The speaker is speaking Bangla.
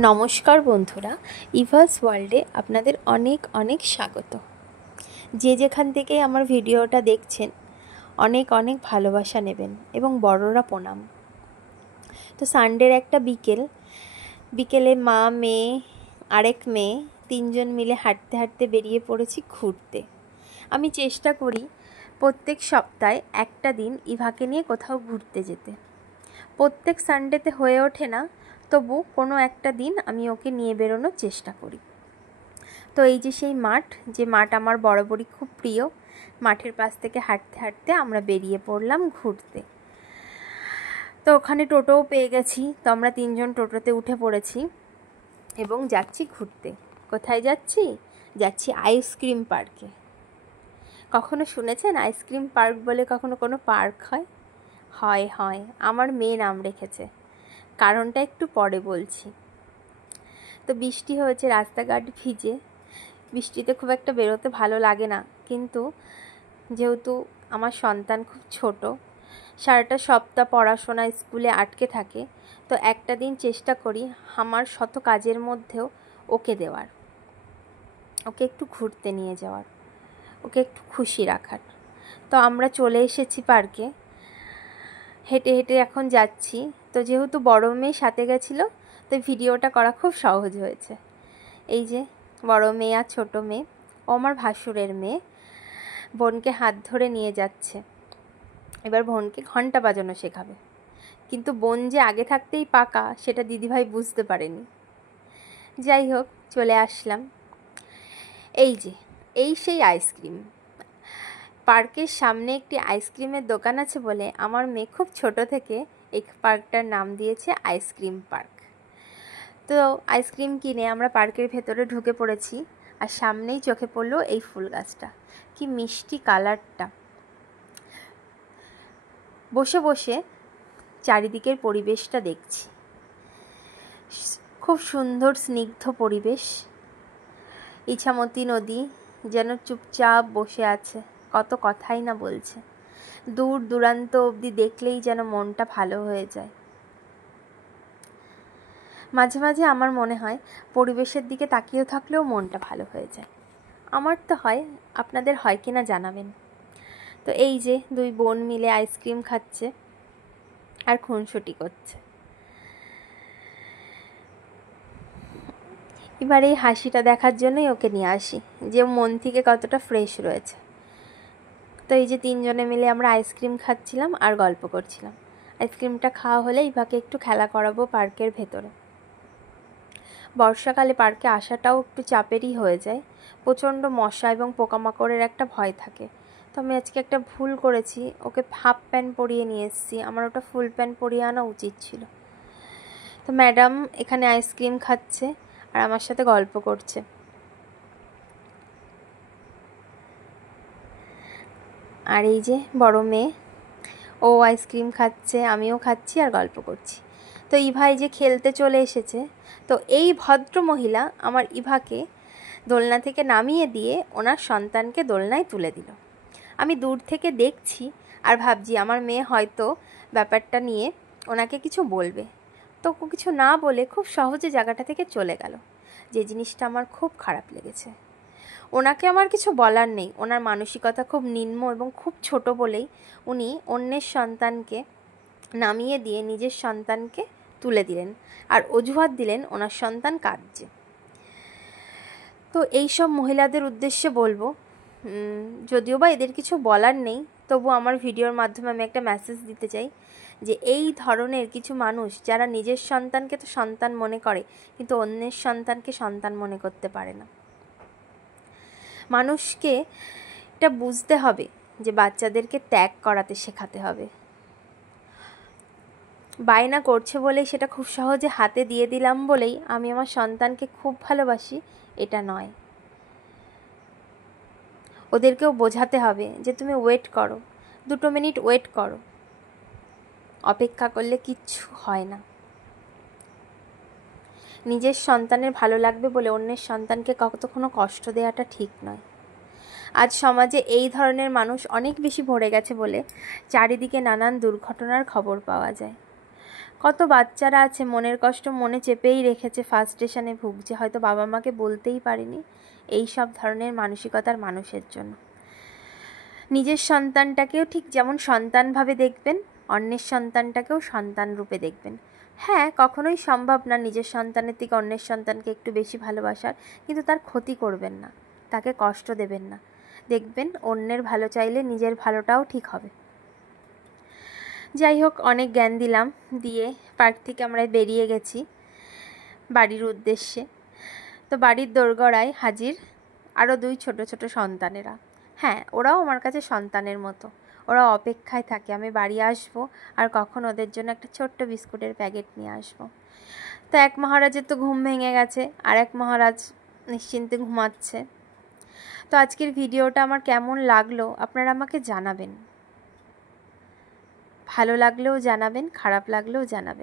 নমস্কার বন্ধুরা, ইভাস ওয়ার্ল্ডে আপনাদের অনেক অনেক স্বাগত। যে যেখান থেকেই আমার ভিডিওটা দেখছেন অনেক অনেক ভালোবাসা নেবেন এবং বড়রা প্রণাম। তো সানডের একটা বিকেলে মা, মেয়ে, আরেক মেয়ে তিনজন মিলে হাঁটতে হাঁটতে বেরিয়ে পড়েছি ঘুরতে। আমি চেষ্টা করি প্রত্যেক সপ্তাহে একটা দিন ইভাকে নিয়ে কোথাও ঘুরতে যেতে। প্রত্যেক সানডেতে হয়ে ওঠে না, তবু কোনো একটা দিন আমি ওকে নিয়ে বেরোনোর চেষ্টা করি। তো এই যে সেই মাঠ, যে মাঠ আমার বরাবরই খুব প্রিয়, মাঠের পাশ থেকে হাঁটতে হাঁটতে আমরা বেরিয়ে পড়লাম ঘুরতে। তো ওখানে টোটোও পেয়ে গেছি, তো আমরা তিনজন টোটোতে উঠে পড়েছি এবং যাচ্ছি ঘুরতে। কোথায় যাচ্ছি? যাচ্ছি আইসক্রিম পার্কে। কখনো শুনেছেন আইসক্রিম পার্ক বলে কখনো কোনো পার্ক হয়? হয় হয়, আমার মেয়ে নাম রেখেছে। কারণটা একটু পরে বলছি। তো বৃষ্টি হয়েছে, রাস্তাঘাট ভিজে, বৃষ্টিতে খুব একটা বেরোতে ভালো লাগে না, কিন্তু যেহেতু আমার সন্তান খুব ছোট, সারাটা সপ্তাহ পড়াশোনা স্কুলে আটকে থাকে, তো একটা দিন চেষ্টা করি আমার শত কাজের মধ্যেও ওকে দেওয়ার, ওকে একটু ঘুরতে নিয়ে যাওয়ার, ওকে একটু খুশি রাখার। তো আমরা চলে এসেছি পার্কে, হেঁটে হেঁটে এখন যাচ্ছি। তো যেহেতু বড় মেয়ে সাথে গেছিলো, তো ভিডিওটা করা খুব সহজ হয়েছে। এই যে বড় মেয়ে আর ছোট মেয়ে, ও আমার ভাসুরের মেয়ে, বোনকে হাত ধরে নিয়ে যাচ্ছে। এবার বোনকে ঘন্টা বাজানো শেখাবে, কিন্তু বোন যে আগে থাকতেই পাকা সেটা দিদিভাই বুঝতে পারেনি। যাই হোক, চলে আসলাম। এই সেই আইসক্রিম পার্কের সামনে একটি আইসক্রিমের দোকান আছে বলে আমার মেয়ে খুব ছোট থেকে এই পার্কটার নাম দিয়েছে আইসক্রিম পার্ক। তো আইসক্রিম কিনে আমরা পার্কের ভেতরে ঢুকে পড়েছি, আর সামনেই চোখে পড়লো এই ফুল গাছটা। কি মিষ্টি কালারটা! বসে বসে চারিদিকের পরিবেশটা দেখছি, খুব সুন্দর স্নিগ্ধ পরিবেশ। ইছামতি নদী যেন চুপচাপ বসে আছে, কত কথাই না বলছে। দূর দূরান্ত অবধি দেখলেই যেন মনটা ভালো হয়ে যায়। মাঝে মাঝে আমার মনে হয় পরিবেশের দিকে তাকিয়ে থাকলেও মনটা ভালো হয়ে যায়। আমার তো হয়, আপনাদের হয় কিনা জানাবেন। তো এই যে দুই বোন মিলে আইসক্রিম খাচ্ছে আর খুনসুটি করছে। এবার এই হাসিটা দেখার জন্যই ওকে নিয়ে আসি, যে মন থেকে কতটা ফ্রেশ রয়েছে। তো এই যে তিনজনে মিলে আমরা আইসক্রিম খাচ্ছিলাম আর গল্প করছিলাম। আইসক্রিমটা খাওয়া হলে ইভাকে একটু খেলা করাবো পার্কের ভেতরে। বর্ষাকালে পার্কে আসাটাও একটু চাপেরই হয়ে যায়, প্রচণ্ড মশা এবং পোকামাকড়ের একটা ভয় থাকে। তো আমি আজকে একটা ভুল করেছি, ওকে হাফ প্যান্ট পরিয়ে নিয়ে এসেছি, আমার ওটা ফুল প্যান্ট পরিয়ে আনা উচিত ছিল। তো ম্যাডাম এখানে আইসক্রিম খাচ্ছে আর আমার সাথে গল্প করছে। আর এই যে বড় মেয়ে, ও আইসক্রিম খাচ্ছে, আমিও খাচ্ছি আর গল্প করছি। তো ইভাই যে খেলতে চলে এসেছে, তো এই ভদ্র মহিলা আমার ইভাকে দোলনা থেকে নামিয়ে দিয়ে ওনার সন্তানকে দোলনায় তুলে দিল। আমি দূর থেকে দেখছি আর ভাবছি আমার মেয়ে হয়তো ব্যাপারটা নিয়ে ওনাকে কিছু বলবে, তো কিছু না বলে খুব সহজে জায়গাটা থেকে চলে গেল, যে জিনিসটা আমার খুব খারাপ লেগেছে। ওনাকে আমার কিছু বলার নেই, ওনার মানসিকতা খুব নিম্ন এবং খুব ছোট বলেই উনি অন্যের সন্তানকে নামিয়ে দিয়ে নিজের সন্তানকে তুলে দিলেন আর অজুহাত দিলেন ওনার সন্তান কাঁদছে। তো এই সব মহিলাদের উদ্দেশ্যে বলবো, যদিও বা এদের কিছু বলার নেই, তবু আমার ভিডিওর মাধ্যমে আমি একটা মেসেজ দিতে চাই, যে এই ধরনের কিছু মানুষ যারা নিজের সন্তানকে তো সন্তান মনে করে, কিন্তু অন্যের সন্তানকে সন্তান মনে করতে পারে না। মানুষকে এটা বুঝতে হবে যে বাচ্চাদেরকে ত্যাগ করাতে শেখাতে হবে। বায়না করছে বলেই সেটা খুব সহজে হাতে দিয়ে দিলাম বলেই আমি আমার সন্তানকে খুব ভালোবাসি, এটা নয়। ওদেরকেও বোঝাতে হবে যে তুমি ওয়েট করো, 2 মিনিট ওয়েট করো, অপেক্ষা করলে কিচ্ছু হয় না। নিজের সন্তানের ভালো লাগবে বলে অন্যের সন্তানকে কতক্ষণ কষ্ট দেওয়াটা ঠিক নয়। আজ সমাজে এই ধরনের মানুষ অনেক বেশি ভরে গেছে বলে চারিদিকে নানান দুর্ঘটনার খবর পাওয়া যায়। কত বাচ্চারা আছে মনের কষ্ট মনে চেপেই রেখেছে, ফার্স্ট্রেশনে ভুগছে, হয়তো বাবা মাকে বলতেই পারেনি। এই সব ধরনের মানসিকতার মানুষের জন্য নিজের সন্তানটাকেও ঠিক যেমন সন্তানভাবে দেখবেন, অন্যের সন্তানটাকেও সন্তান রূপে দেখবেন। হ্যাঁ, কখনোই সম্ভব না নিজের সন্তানের থেকে অন্যের সন্তানকে একটু বেশি ভালোবাসার, কিন্তু তার ক্ষতি করবেন না, তাকে কষ্ট দেবেন না। দেখবেন অন্যের ভালো চাইলে নিজের ভালোটাও ঠিক হবে। যাই হোক, অনেক জ্ঞান দিলাম, দিয়ে পার্ক থেকে আমরা বেরিয়ে গেছি বাড়ির উদ্দেশ্যে। তো বাড়ির দোরগোড়ায় হাজির আরও 2 ছোট ছোট সন্তানেরা। হ্যাঁ, ওরাও আমার কাছে সন্তানের মতো, ওরা অপেক্ষায় থাকে আমি বাড়ি আসব আর কখন ওদের জন্য একটা ছোট্ট বিস্কুটের প্যাকেট নিয়ে আসব। তো এক মহারাজের তো ঘুম ভেঙে গেছে, আর এক মহারাজ নিশ্চিন্তে ঘুমাচ্ছে। তো আজকের ভিডিওটা আমার কেমন লাগলো আপনারা আমাকে জানাবেন, ভালো লাগলেও জানাবেন, খারাপ লাগলেও জানাবেন।